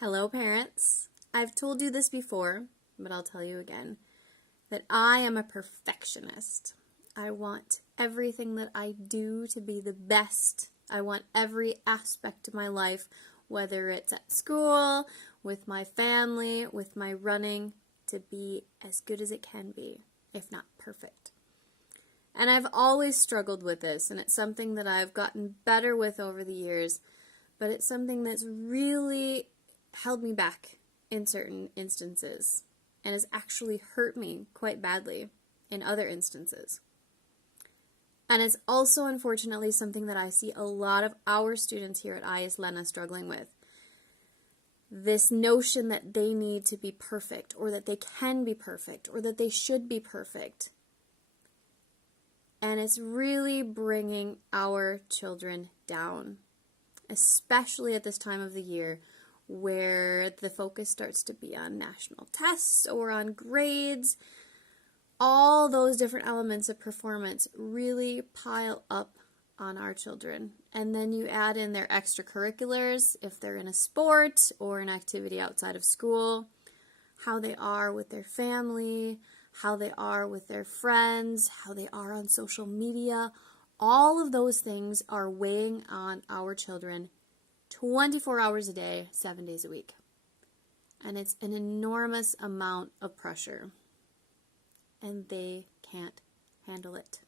Hello, parents. I've told you this before, but I'll tell you again, that I am a perfectionist. I want everything that I do to be the best. I want every aspect of my life, whether it's at school, with my family, with my running, to be as good as it can be, if not perfect. And I've always struggled with this, and it's something that I've gotten better with over the years, but it's something that's really held me back in certain instances and has actually hurt me quite badly in other instances. And it's also, unfortunately, something that I see a lot of our students here at IS Länna struggling with. This notion that they need to be perfect, or that they can be perfect, or that they should be perfect. And it's really bringing our children down, especially at this time of the year where the focus starts to be on national tests or on grades. All those different elements of performance really pile up on our children. And then you add in their extracurriculars, if they're in a sport or an activity outside of school, how they are with their family, how they are with their friends, how they are on social media. All of those things are weighing on our children 24 hours a day, 7 days a week. And it's an enormous amount of pressure. And they can't handle it.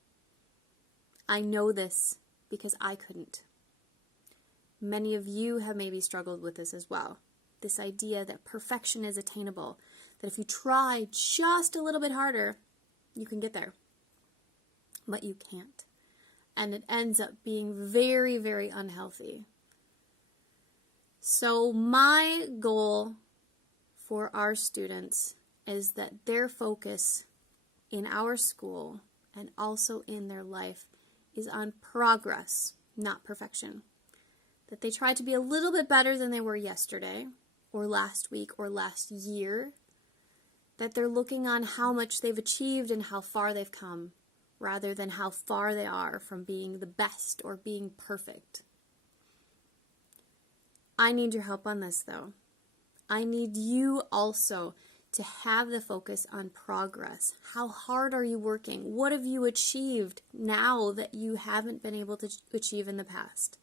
I know this because I couldn't. Many of you have maybe struggled with this as well. This idea that perfection is attainable, that if you try just a little bit harder, you can get there. But you can't. And it ends up being very, very unhealthy. So my goal for our students is that their focus in our school and also in their life is on progress, not perfection. That they try to be a little bit better than they were yesterday, or last week, or last year. That they're looking on how much they've achieved and how far they've come, rather than how far they are from being the best or being perfect. I need your help on this, though. I need you also to have the focus on progress. How hard are you working? What have you achieved now that you haven't been able to achieve in the past?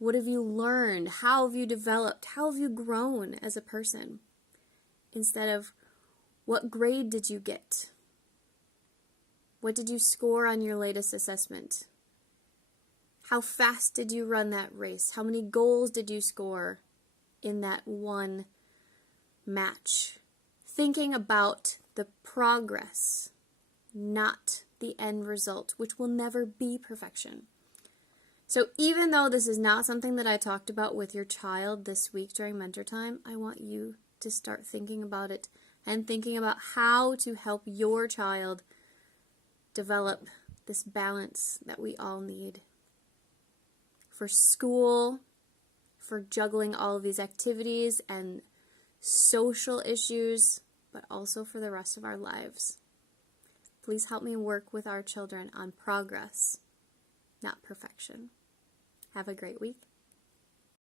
What have you learned? How have you developed? How have you grown as a person? Instead of, what grade did you get? What did you score on your latest assessment? How fast did you run that race? How many goals did you score in that one match? Thinking about the progress, not the end result, which will never be perfection. So even though this is not something that I talked about with your child this week during mentor time, I want you to start thinking about it and thinking about how to help your child develop this balance that we all need. For school, for juggling all of these activities and social issues, but also for the rest of our lives. Please help me work with our children on progress, not perfection. Have a great week.